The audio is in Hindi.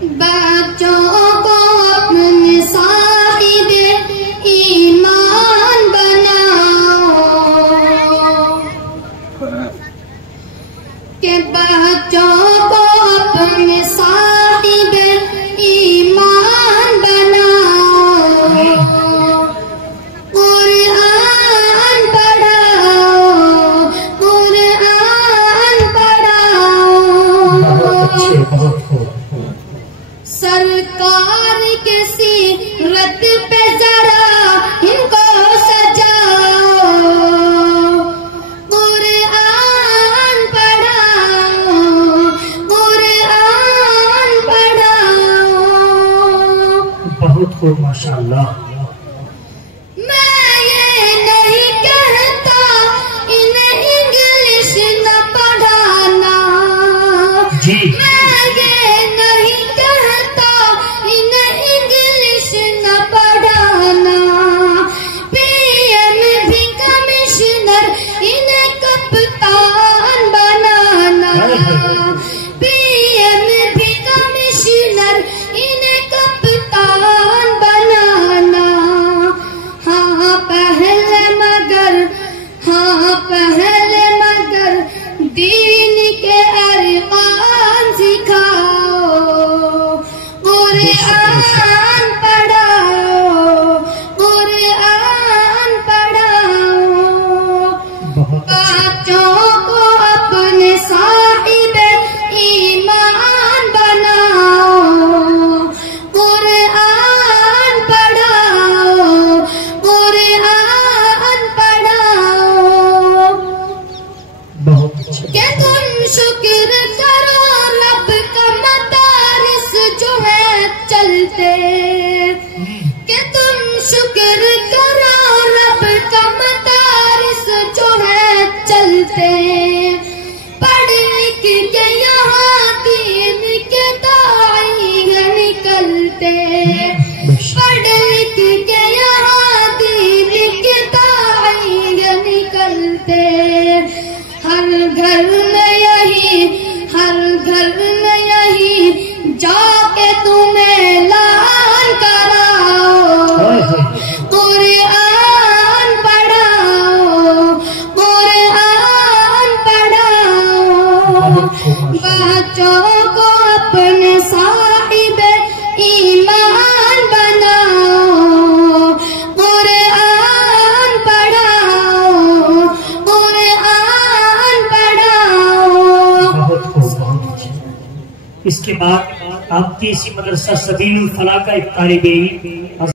बच्चों को अपने साहिब ईमान बनाओ के बच्चों को अपने साहिब ईमान बनाओ। कुरान पढ़ाओ, कुरान पढ़ाओ। सरकार के सीरत पे जरा इनको सजाओ। कुरान पढ़ाओ, कुरान पढ़ाओ। बहुत खूब माशाअल्लाह। मैं ये नहीं कहता इन्हें इंग्लिश न पढ़ाना जी। मैं ये नहीं कहता इन्हें इंग्लिश न पढ़ाना। पीएम भी कमिश्नर इन्हें कप्तान बनाना। पीएम भी कमिश्नर इन्हें कप्तान बनाना। हाँ पहले मगर, हाँ पहले मगर दीन के अरकान सिखाओ। कुरान पढ़ाओ, कुरान पढ़ाओ। बच्चों को अपने साहिब ईमान बनाओ। कुरान पढ़ाओ, कुरान पढ़ाओ। बहुत अच्छा। के तुम शुक्र करो रब का मदारिस जो है चलते। के तुम शुक्र करो रब का मदारिस जो है चलते। पढ़ लिख के यहाँ दीन के दाई निकलते। पढ़ लिख के यहाँ दीन के दाई निकलते। हर घर में यही, हर घर में यही जाके तुम्हें ऐलान कराओ। कुरान पढ़ाओ, कुरान पढ़ाओ। बच्चों को अपने साहिब ईमान बनाओ। कुरान पढ़ाओ, कुरान पढ़ाओ। बहुत खूब, बहुत अच्छा। इसके बाद आपके इसी मदरसा सबीलुल फलाह का एक तालिब इल्म